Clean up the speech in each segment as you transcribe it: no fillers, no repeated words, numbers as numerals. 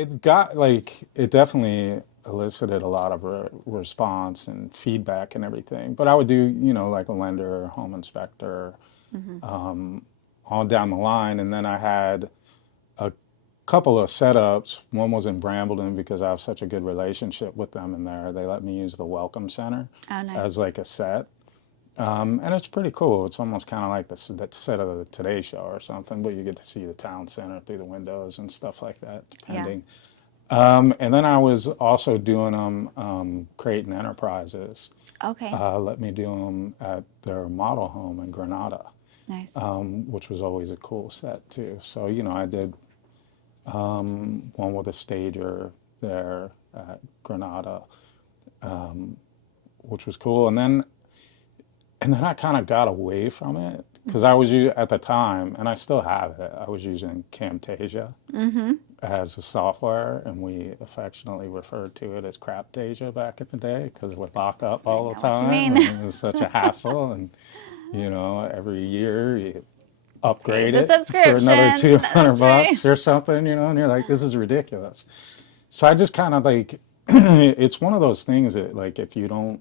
it got like, it definitely elicited a lot of response and feedback and everything. But I would do, like a lender, home inspector, on down the line. And then I had a couple of setups. One was in Brambleton because I have such a good relationship with them in there. They let me use the Welcome Center Oh, nice. as like a set. And it's pretty cool. It's almost kind of like that set of the Today Show or something, but you get to see the town center through the windows and stuff like that, Yeah. depending. And then I was also doing them, Creighton Enterprises. Okay. Let me do them at their model home in Granada, Nice. which was always a cool set too. So, I did one with a stager there at Granada, which was cool. And then I kind of got away from it because I was at the time, and I still have it. I was using Camtasia as a software, and we affectionately referred to it as Craptasia back in the day because it would lock up all the know what you time, mean. and it was such a hassle. And every year you Pay upgrade the it for another subscription. 200 That's right. bucks or something, and you're like, this is ridiculous. So I just kind of like, it's one of those things that like if you don't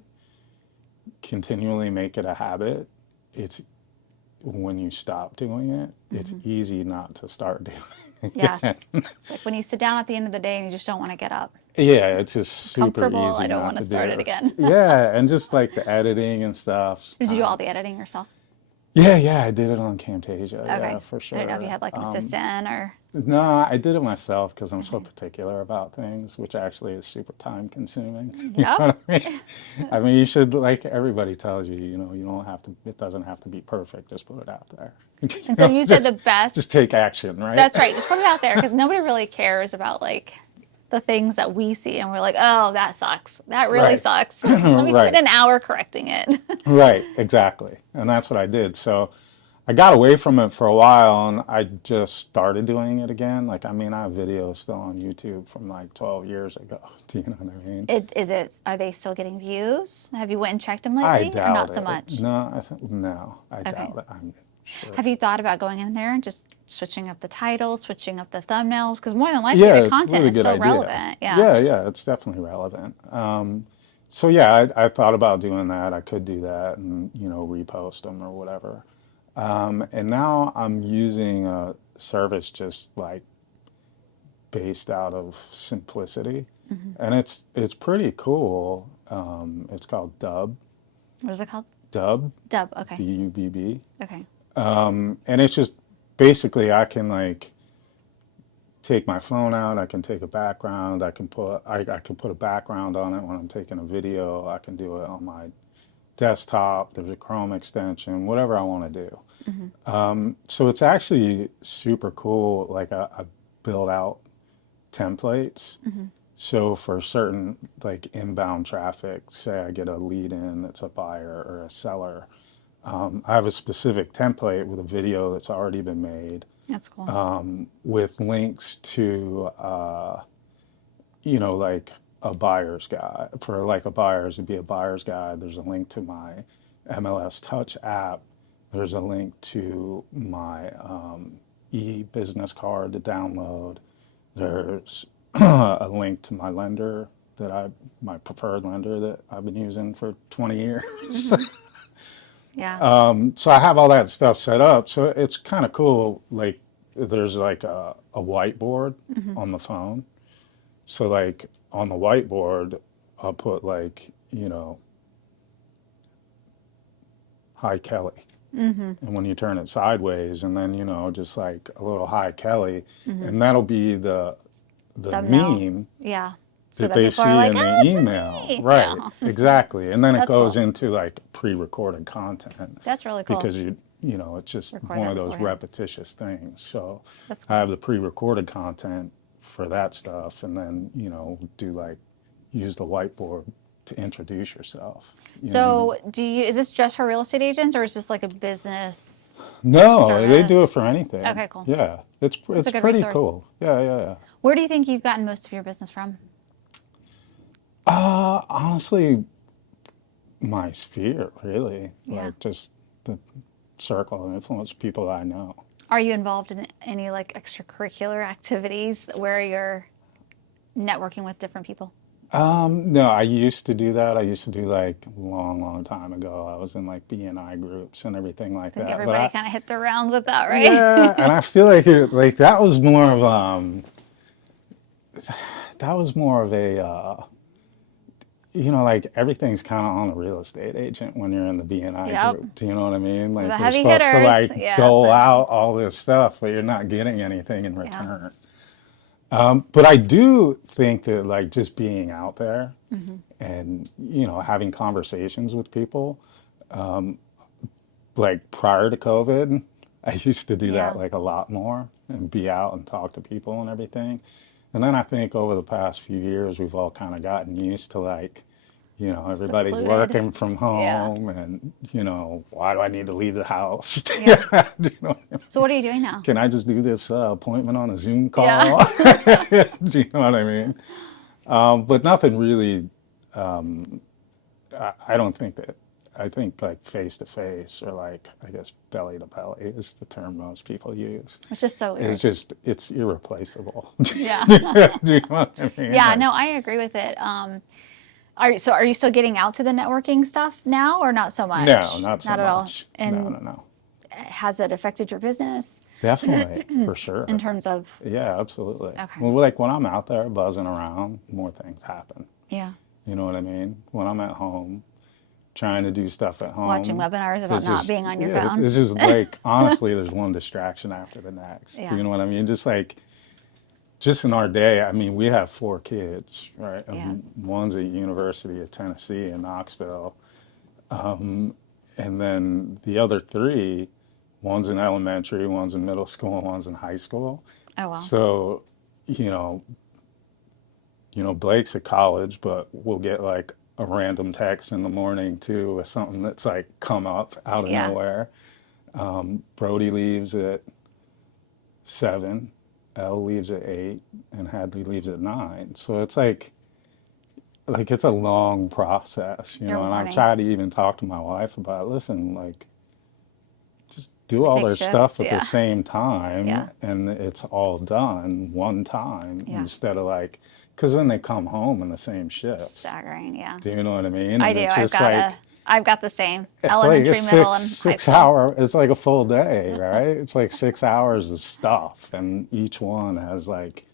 continually make it a habit, it's when you stop doing it, it's easy not to start doing it Yes. again. It's like when you sit down at the end of the day and you just don't want to get up. Yeah, it's just super Comfortable. easy I don't not want to to start it do. again. Yeah, and just like the editing and stuff. Did you do all the editing yourself? Yeah, I did it on Camtasia. Okay. Yeah, for I don't know if you sure. had like an assistant or. No, I did it myself because I'm so particular about things, which actually is super time consuming. You know Yep. what I mean? I mean, you should, like everybody tells you, you don't have to, it doesn't have to be perfect. Just put it out there. And so you said the best. Just take action, right? That's right. Just put it out there because nobody really cares about like the things that we see and we're like, oh, that sucks. That really Right. sucks. Let me Right. spend an hour correcting it. Right, exactly. And that's what I did. So I got away from it for a while and I just started doing it again. Like, I mean, I have videos still on YouTube from like 12 years ago. Do you know what I mean? Are they still getting views? Have you went and checked them I lately or not doubt so it. much? No, I Okay. doubt it. I'm sure. Have you thought about going in there and just switching up the titles, switching up the thumbnails? Because more than likely Yeah, the it's a content really is good still idea. relevant. Yeah. Yeah, it's definitely relevant. So yeah, I thought about doing that. I could do that and, repost them or whatever. And now I'm using a service just like based out of simplicity. And it's pretty cool. It's called Dubb. What is it called? Dubb, Dubb. Okay. Dubb. Okay. And it's just basically I can like take my phone out, I can take a background, I can put a background on it when I'm taking a video, I can do it on my desktop, there's a Chrome extension, whatever I want to do. So it's actually super cool. Like I build out templates. So for certain like inbound traffic, say I get a lead in that's a buyer or a seller, I have a specific template with a video that's already been made That's cool. with links to, like a buyer's guide. For like a buyer's, it'd be a buyer's guide. There's a link to my MLS Touch app. There's a link to my e-business card to download. There's a link to my lender my preferred lender that I've been using for 20 years. Yeah. So I have all that stuff set up. So it's kind of cool. Like there's like a whiteboard on the phone. So like on the whiteboard, I'll put like, hi Kelly. And when you turn it sideways and then, just like a little hi Kelly, and that'll be the Thumbnail. meme Yeah. So that that they people see are like, in oh, the it's email. me. Right, Yeah. exactly. And then it That's goes cool. into like pre-recorded content That's really cool. because it's just Record one that of those beforehand. repetitious things. So That's I cool. have the pre-recorded content for that stuff and then, do like use the whiteboard to introduce yourself. You know what I mean? So is this just for real estate agents or is this like a business No, they do it service? for anything. Okay, cool. Yeah, it's a good pretty resource. cool. Yeah. Where do you think you've gotten most of your business from? Honestly, my sphere, really. Yeah. Like just the circle of influence, people I know. Are you involved in any like extracurricular activities where you're networking with different people? No, I used to do that. I used to do like long, long time ago. I was in like BNI groups and everything like I think that. But everybody kind of hit their rounds with that, yeah, and right? I feel like like that was more of a like everything's kind of on a real estate agent when you're in the BNI Yep. group. Do you know what I mean? We're Like the you're heavy supposed to hitters. like Yes. dole out all this stuff, but you're not getting anything in Yeah. return. But I do think that like just being out there and having conversations with people, like prior to COVID, I used to do that Yeah. like a lot more and be out and talk to people and everything. And then I think over the past few years, we've all kind of gotten used to like, everybody's Secluded. working from Yeah. home and, why do I need to leave the house? Do Yeah. you know what I mean? So what are you doing now? Can I just do this appointment on a Zoom Yeah. call? Do you know what I mean? But nothing really, I don't think that, I think like face to face or like, I guess belly to belly is the term most people use. Which is so It's weird. just, it's irreplaceable. Yeah. Do you know what I mean? Yeah, Like, no, I agree with it. Are you still getting out to the networking stuff now or not so no, much? not so Not at all. much. No, And no, no. has it affected your business Definitely, for sure. in terms of, Yeah, absolutely. okay. Well, like when I'm out there buzzing around, more things happen. Yeah. You know what I mean? When I'm at home, trying to do stuff at Watching home, webinars about it's not just, being on your yeah, phone. it's just like, honestly, there's one distraction after the next. Yeah. You know what I mean? Just like, just in our day, I mean, we have 4 kids, right? Yeah. One's at University of Tennessee in Knoxville. And then the other 3, one's in elementary, one's in middle school, and one's in high school. Oh, wow. So, you know, Blake's at college, but we'll get like a random text in the morning too with something that's like come up out of Yeah. nowhere. Brody leaves at 7, Elle leaves at 8, and Hadley leaves at 9. So it's like it's a long process, Your and I've tried mornings. to even talk to my wife about, listen, like just do We all take their shifts. stuff at the Yeah. same time Yeah. and it's all done one time Yeah. instead of like, because then they come home in the same shifts. Staggering. Yeah. Do you know what I mean? I And do. it's just I've got the same it's like elementary, a middle, and high six school. hour, it's like a full day, right? It's like 6 hours of stuff, and each one has like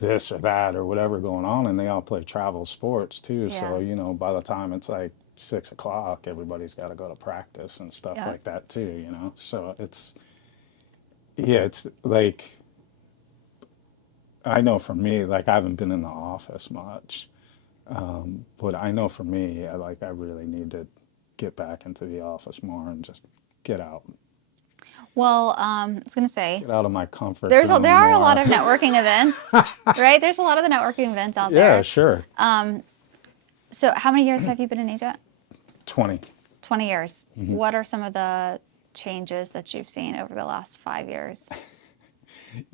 this or that or whatever going on, and they all play travel sports too. Yeah. So, by the time it's like 6 o'clock, everybody's got to go to practice and stuff Yeah. like that too. So yeah, it's like, I know for me, like I haven't been in the office much, but I know for me, I really need to get back into the office more and just get out, Well, I was going to say, get out of my comfort zone there are a lot more. of networking events, right? There's a lot of the networking events out Yeah, there. sure. So how many years have you been an agent? 20. 20 years. What are some of the changes that you've seen over the last 5 years?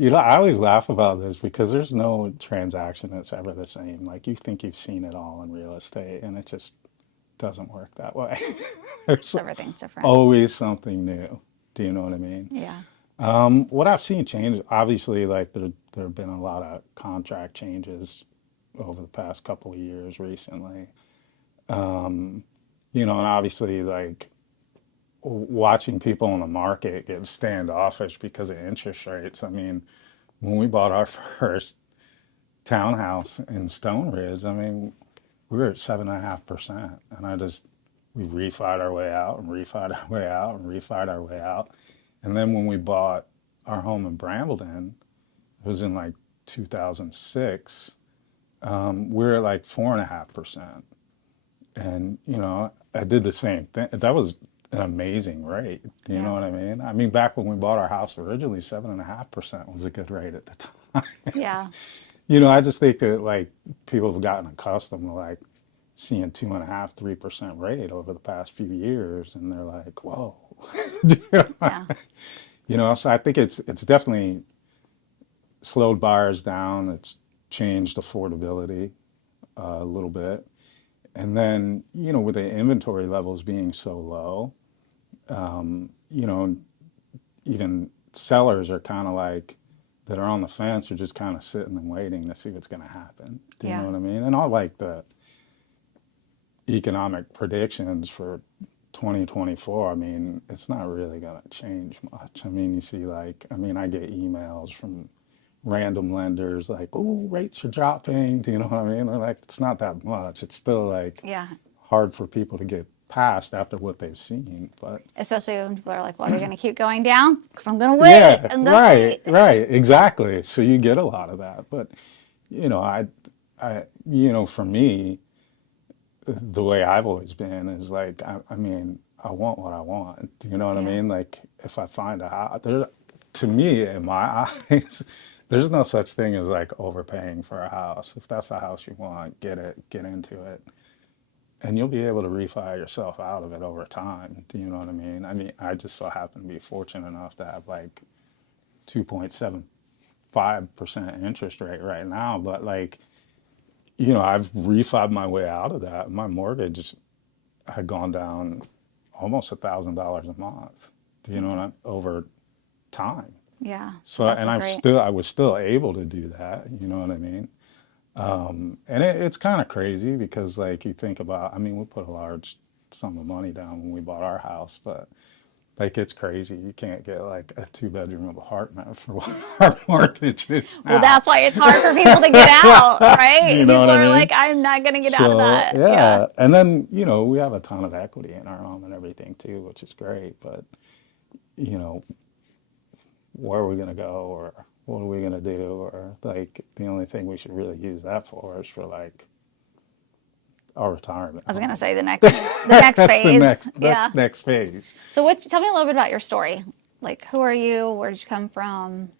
I always laugh about this because there's no transaction that's ever the same. Like you think you've seen it all in real estate, and it just doesn't work that way. There's Everything's different. always something new. Do you know what I mean? Yeah. What I've seen change, obviously, like there have been a lot of contract changes over the past couple of years recently. And obviously, like watching people in the market get standoffish because of interest rates. I mean, when we bought our first townhouse in Stone Ridge, I mean, we were at 7.5%, and we refied our way out and refied our way out and refied our way out. And then when we bought our home in Brambleton, it was in like 2006, we were at like 4.5%. And, I did the same thing. That was an amazing rate. Do you know what I mean? I mean, back when we bought our house originally, 7.5% was a good rate at the time. Yeah. I just think that like people have gotten accustomed to like seeing 2.5, 3% rate over the past few years, and they're like, whoa. Yeah. So I think it's definitely slowed buyers down. It's changed affordability a little bit. And then, with the inventory levels being so low, even sellers are kind of like, that are on the fence are just kind of sitting and waiting to see what's going to happen. Do you know Yeah. what I mean? And all like the economic predictions for 2024, I mean, it's not really going to change much. I mean, you see, like, I mean, I get emails from random lenders like, oh, rates are dropping. Do you know what I mean? They're like, it's not that much. It's still like Yeah. hard for people to get past after what they've seen. But Especially when people are like, well, they're going to keep going down because I'm going to wait. yeah, I'm going to right, wait. right, exactly. So you get a lot of that. But, you know, for me, the way I've always been is like, I mean, I want what I want. You know what I Yeah. mean? Like, if I find a house, to me, in my eyes, there's no such thing as like overpaying for a house. If that's a house you want, get it, get into it, and you'll be able to refi yourself out of it over time. Do you know what I mean? I mean, I just so happen to be fortunate enough to have like 2.75% interest rate right now, but like, you know, I've refied my way out of that. My mortgage had gone down almost $1,000 a month. Do you know what over time? Yeah. So, That's and a great. I was still able to do that. You know what I mean? And it's kind of crazy because, like, you think about, I mean, we put a large sum of money down when we bought our house, but like, it's crazy. You can't get like a 2-bedroom apartment for what our mortgage is Well, now. that's why it's hard for people to get out, Do right? you know People what I are mean? like, I'm not going to get out of So that. Yeah. yeah, and then you know we have a ton of equity in our home and everything too, which is great. But you know, where are we gonna go, or what are we gonna do, or like the only thing we should really use that for is for like our retirement I was going to home. say the next That's the phase. that Yeah. next phase. So tell me a little bit about your story. Like, who are you? Where did you come from?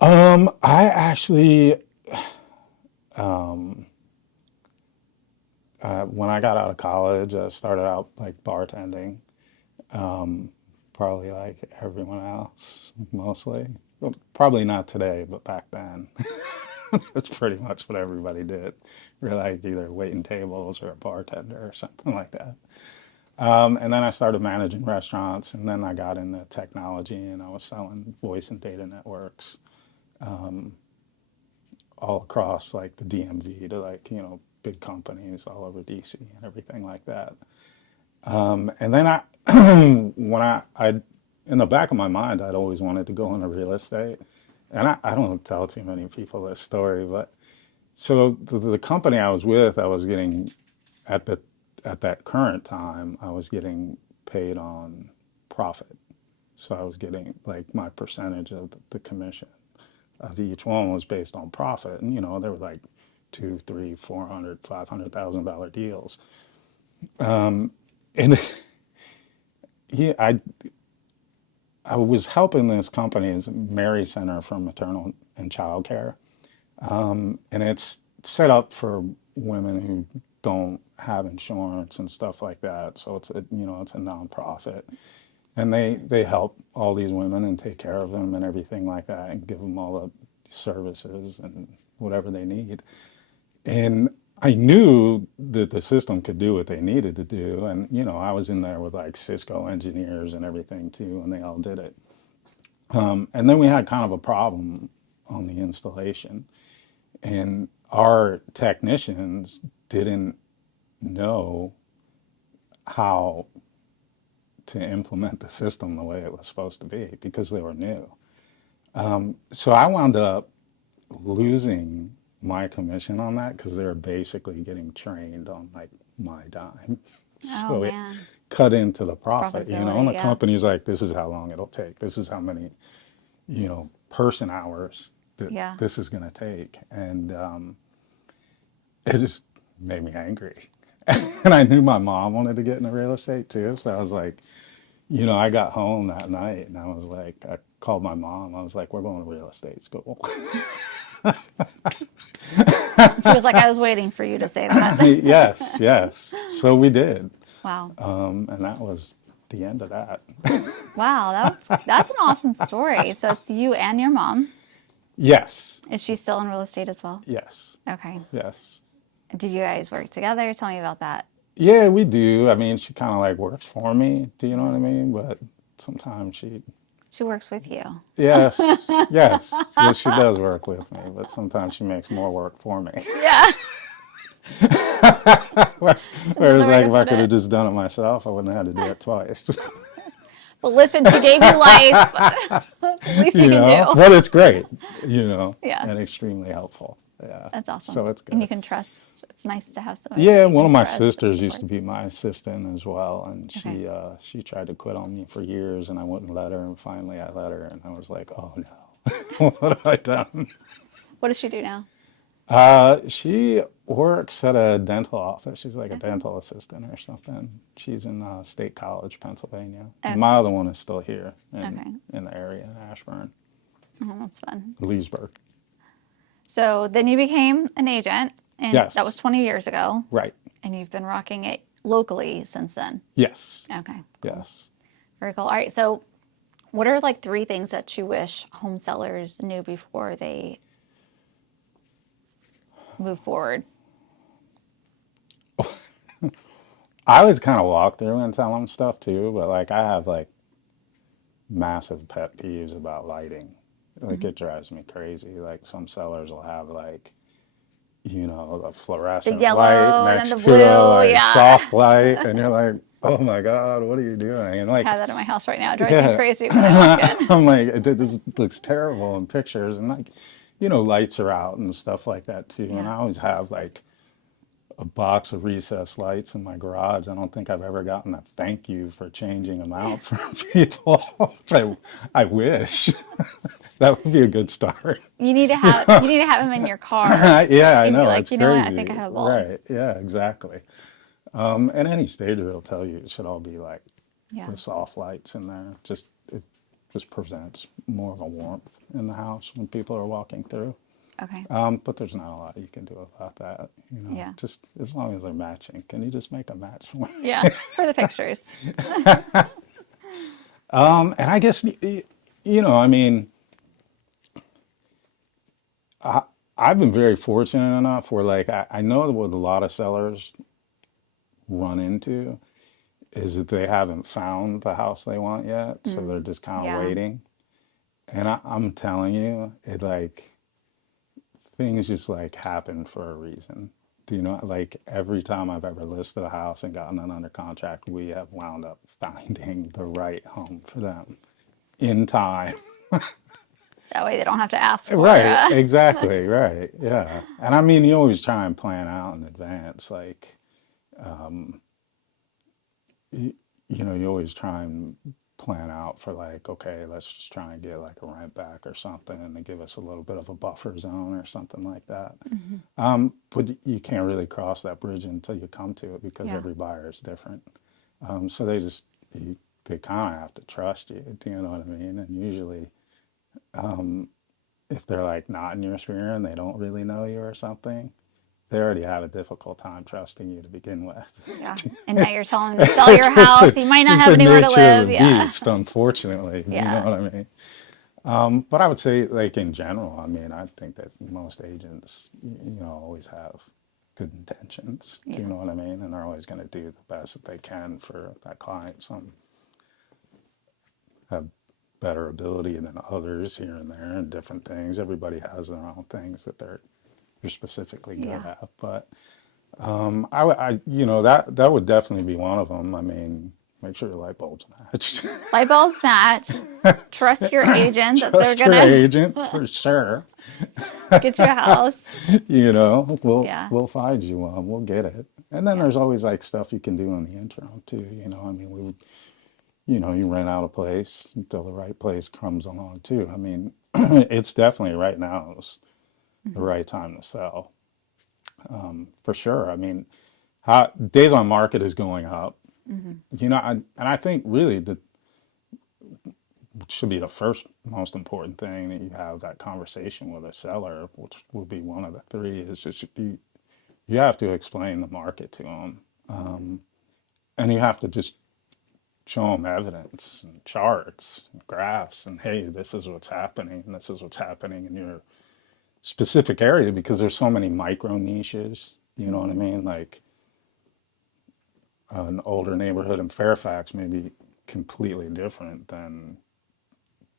I actually, when I got out of college, I started out like bartending, probably like everyone else, mostly. Well, probably not today, but back then, that's pretty much what everybody did. You're like either waiting tables or a bartender or something like that. And then I started managing restaurants, and then I got into technology, and I was selling voice and data networks all across like the DMV to like, you know, big companies all over DC and everything like that. And then when I, in the back of my mind, I'd always wanted to go into real estate. And I don't tell too many people this story, but so the company I was with, I was getting at the at that current time, I was getting paid on profit. So I was getting like my percentage of the commission of each one was based on profit, and you know they were like two, three, 400, $500,000 deals. And yeah, I was helping this company as Mary Center for Maternal and Child Care, and it's set up for women who don't have insurance and stuff like that. So it's it's a nonprofit, and they help all these women and take care of them and everything like that, and give them all the services and whatever they need. And I knew that the system could do what they needed to do, and you know I was in there with like Cisco engineers and everything too, and they all did it. And then we had kind of a problem on the installation, and our technicians didn't know how to implement the system the way it was supposed to be because they were new. So I wound up losing my commission on that because they were basically getting trained on like my dime. Oh, So it man. cut into the profit, you know, and Profitability. the Yeah. company's like, this is how long it'll take. This is how many, you know, person hours that Yeah. this is going to take. And it just made me angry. And I knew my mom wanted to get into real estate too. So I was like, you know, I got home that night and I was like, I called my mom. I was like, we're going to real estate school. She was like, I was waiting for you to say that. Yes, yes. So we did. Wow. And that was the end of that. Wow. That's an awesome story. So it's you and your mom. Yes, Is she still in real estate as well? yes, Okay. yes. Did you guys work together? Tell me about that. Yeah, we do. I mean, she kind of like works for me. Do you know what I mean? But sometimes she She works with you. Yes, yes. Well, she does work with me, but sometimes she makes more work for me. Yeah. It's another Whereas, way like, to if I put could have it. just done it myself, I wouldn't have had to do it twice. But listen, she gave you life. That's the least you You can know, do. but it's great, Yeah. and extremely helpful. Yeah. That's awesome. So it's And you good. can trust. It's nice to have somebody that Yeah, you one can of my trust and sisters used support. to be my assistant as well, and Okay. she tried to quit on me for years, and I wouldn't let her, and finally I let her, and I was like, oh no, what have I done? What does she do now? She works at a dental office. She's like a Okay. dental assistant or something. She's in State College, Pennsylvania. And Okay. my other one is still here Okay. in the area, in Ashburn, Oh, that's fun. Leesburg. So then you became an agent, and that was Yes, 20 years ago, right. and you've been rocking it locally since then. Yes, Okay, cool. yes. Very cool. All right, so what are like three things that you wish home sellers knew before they move forward? I always kind of walk through and tell them stuff too, but like I have like massive pet peeves about lighting. Like Mm-hmm. it drives me crazy. Like some sellers will have like the The fluorescent light yellow and then next the to a blue, like yeah. soft light, and you're like, oh my God, what are you doing? And I like, have that in my house right now. It drives me yeah, crazy when I walk in. I'm like, this looks terrible in pictures, and like, lights are out and stuff like that too. And Yeah. I always have like a box of recessed lights in my garage. I don't think I've ever gotten a thank you for changing them out for people. Which I wish that would be a good start. You need to have them in your car Yeah, I and be know. like, It's you know what? I think I crazy. have a bulb. Right. Yeah, exactly. And any stager will tell you it should all be like Yeah. the soft lights in there. It just presents more of a warmth in the house when people are walking through. Okay. But there's not a lot you can do about that. Yeah. Just as long as they're matching. Can you just make a match for me? Yeah. For the pictures. And I guess I mean, I've been very fortunate enough where like I know what a lot of sellers run into is that they haven't found the house they want yet, so they're just kind of Yeah. waiting. And I'm telling you, it like things just like happen for a reason. Like every time I've ever listed a house and gotten it under contract, we have wound up finding the right home for them in time. That way they don't have to ask for Right, exactly, right, yeah. And I mean, you always try and plan out in advance, like, you, you always try and plan out for like, okay, let's just try and get like a rent back or something and give us a little bit of a buffer zone or something like that. hmm But you can't really cross that bridge until you come to it because Yeah. every buyer is different. So they kind of have to trust you. Do you know what I mean? And usually, if they're like not in your sphere and they don't really know you or something, they already have a difficult time trusting you to begin with. Yeah. And now you're telling them to sell It's your house. You might not just have the anywhere to nature of live. the Yeah. beast, unfortunately. You know Yeah. what I mean? But I would say, like in general, I mean, I think that most agents, always have good intentions. Do you Yeah. know what I mean? And they're always going to do the best that they can for that client. Some have better ability than others here and there, and different things. Everybody has their own things that you're specifically good Yeah. at. But that would definitely be one of them. I mean, make sure your light bulbs match. Light bulbs match. Trust your agent that they're Trust your gonna agent for sure. get you a house. Yeah. We'll find you one. We'll get it. And then Yeah. there's always like stuff you can do in the interim too. I mean, you rent out a place until the right place comes along too. I mean, it's definitely right now is the hmm right time to sell, for sure. I mean, days on market is going up. hmm And I think really that should be the first most important thing that you have that conversation with a seller, which will be one of the three, is just you have to explain the market to them, and you have to just show them evidence and charts, and graphs, and hey, this is what's happening, and this is what's happening in your specific area because there's so many micro niches. You know what I hmm mean? Like an older neighborhood in Fairfax may be completely different than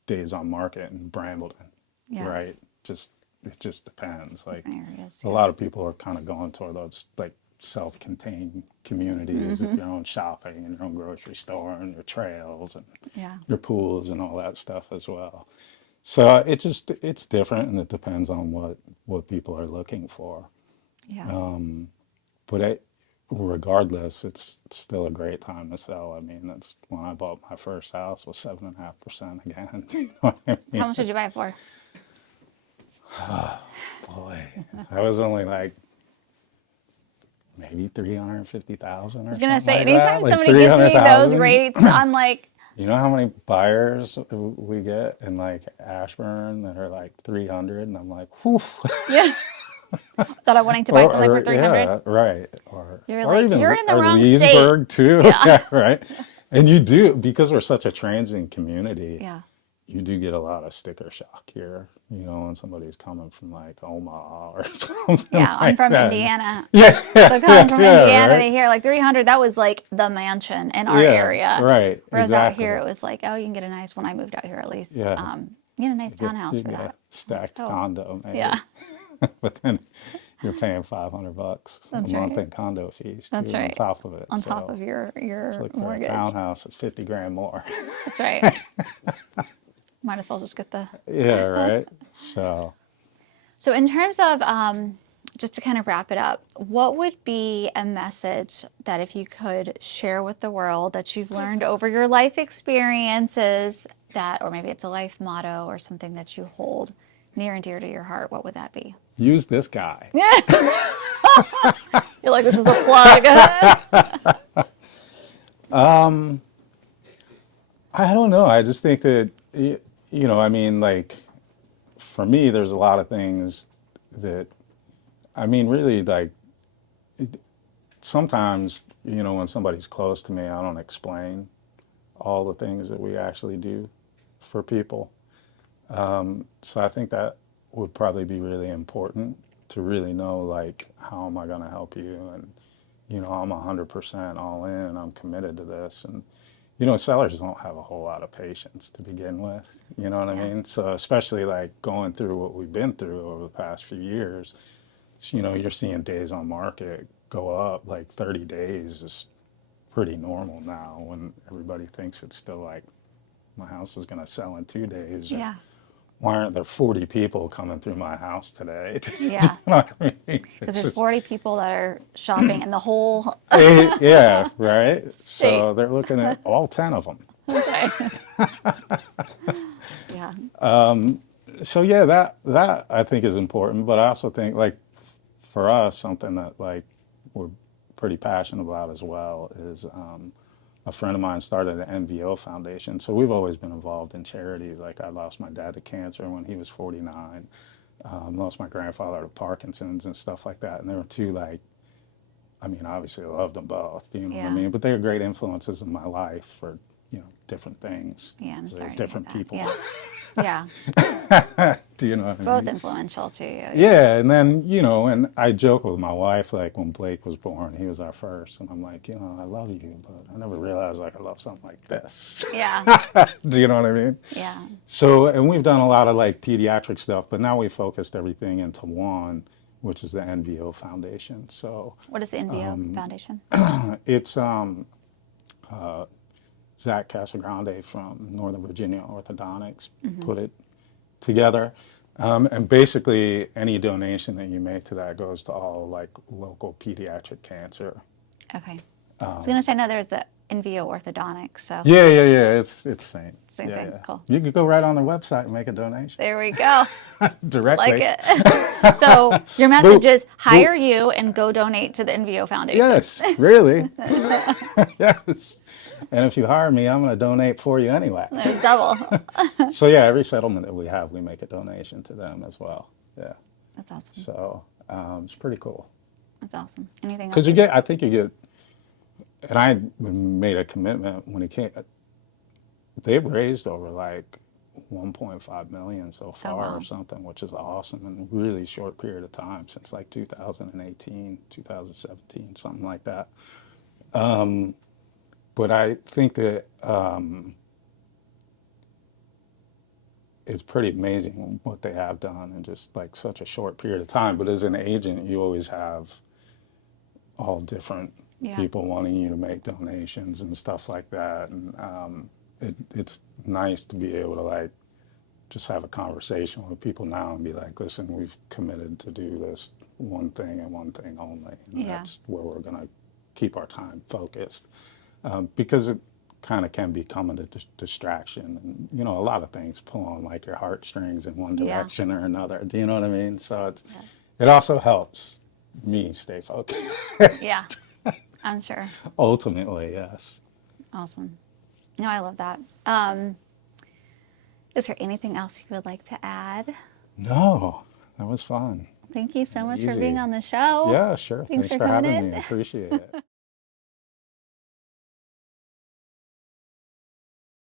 days on market in Brambleton, Yeah. right? It just depends. Like Different areas. a lot of people are kind of going toward those like self-contained communities with your own shopping and your own grocery store and your trails and Yeah. your pools and all that stuff as well. So it's different, and it depends on what people are looking for. Yeah. But regardless, it's still a great time to sell. I mean, that's when I bought my first house was 7.5% again. You know what I mean? How much did you buy it for? Boy, I was only like maybe 350,000 or I was gonna something say, like anytime that. Like somebody gives me those 300,000. rates, I'm like, You know how many buyers we get in like Ashburn that are like 300, and I'm like, whew. yeah. Thought I wanting to buy something for 300. Yeah, right. You're Or like, even you're in the or wrong state. Leesburg too. Yeah. Yeah, right. And you do, because we're such a transient community, Yeah. you do get a lot of sticker shock here. You know, when somebody's coming from like Omaha or something. Yeah. I'm like from that. Indiana. Yeah, So coming from Indiana, right? they hear like 300. That was like the mansion in our Yeah, area. right. Whereas out Exactly. here, it was like, oh, you can get a nice. When I moved out here, at least, Yeah. you get a nice townhouse You for get a that. stacked Oh. condo, maybe. Yeah. But then you're paying $500 That's a month right. in condo fees That's too, on right. top of it. On top So of your it's like for mortgage. a townhouse, it's 50 grand more. That's right. Might as well just get the. Yeah, right. So in terms of just to kind of wrap it up, what would be a message that if you could share with the world that you've learned over your life experiences that, or maybe it's a life motto or something that you hold near and dear to your heart, what would that be? Use this guy. You're like, this is a plug. I don't know. I just think that, I mean, like, for me, there's a lot of things that, I mean, really, like, sometimes, when somebody's close to me, I don't explain all the things that we actually do for people. So I think that would probably be really important to really know, like, how am I going to help you? And, I'm 100% all in and I'm committed to this. And, sellers don't have a whole lot of patience to begin with. You know what I mean? So especially like going through what we've been through over the past few years, you're seeing days on market go up. Like 30 days is pretty normal now, when everybody thinks it's still like, my house is going to sell in 2 days. Yeah. Why aren't there 40 people coming through my house today? Yeah. You know what I mean? Because It's there's just, 40 people that are shopping in the whole. yeah, right? State. So they're looking at all 10 of them. Yeah. So yeah, that I think is important, but I also think, like, for us, something that like we're pretty passionate about as well is a friend of mine started an NVO foundation. So we've always been involved in charities. Like, I lost my dad to cancer when he was 49. Lost my grandfather to Parkinson's and stuff like that. And there were two, like, I mean, obviously I loved them both, you know what I Yeah. mean? But they were great influences in my life for, different things. Yeah, I'm So sorry. they're different to hear people. that. Yeah. Do you know what I Both mean? influential to you. Yeah, and then, and I joke with my wife, like, when Blake was born, he was our first, and I'm like, I love you, but I never realized, like, I love something like this. Yeah. Do you know what I mean? Yeah. So, and we've done a lot of, like, pediatric stuff, but now we focused everything into one, which is the NVO Foundation. So What is the NVO Foundation? it's Zach Casagrande from Northern Virginia Orthodontics put it together. And basically, any donation that you make to that goes to all, like, local pediatric cancer. Okay. I was going to say, no, there's the NVO Orthodontics. So Yeah. It's the same. Same thing. Cool. You could go right on their website and make a donation There we go. directly. Like it. So your message is hire you and go donate to the NVO Foundation. Yes, really. Yes. And if you hire me, I'm going to donate for you anyway. There's double. So yeah, every settlement that we have, we make a donation to them as well. Yeah. That's awesome. So it's pretty cool. That's awesome. Anything else? Because I think you get, and I made a commitment when it came, they've raised over like 1.5 million so far or something, which is awesome in a really short period of time, since like 2018, 2017, something like that. But I think that it's pretty amazing what they have done in just like such a short period of time. But as an agent, you always have all different Yeah. people wanting you to make donations and stuff like that. And it's nice to be able to like just have a conversation with people now and be like, listen, we've committed to do this one thing and one thing only. And Yeah. that's where we're going to keep our time focused. Because it kind of can become a distraction. And, you know, a lot of things pull on like your heartstrings in one Yeah. direction or another. Do you know what I mean? So Yeah. it also helps me stay focused. Yeah. I'm sure. Ultimately, yes. Awesome. No, I love that. Is there anything else you would like to add? No, that was fun. Thank you so much for Easy. being on the show. Yeah, sure. Thanks Thanks for for coming having in. me. I appreciate it.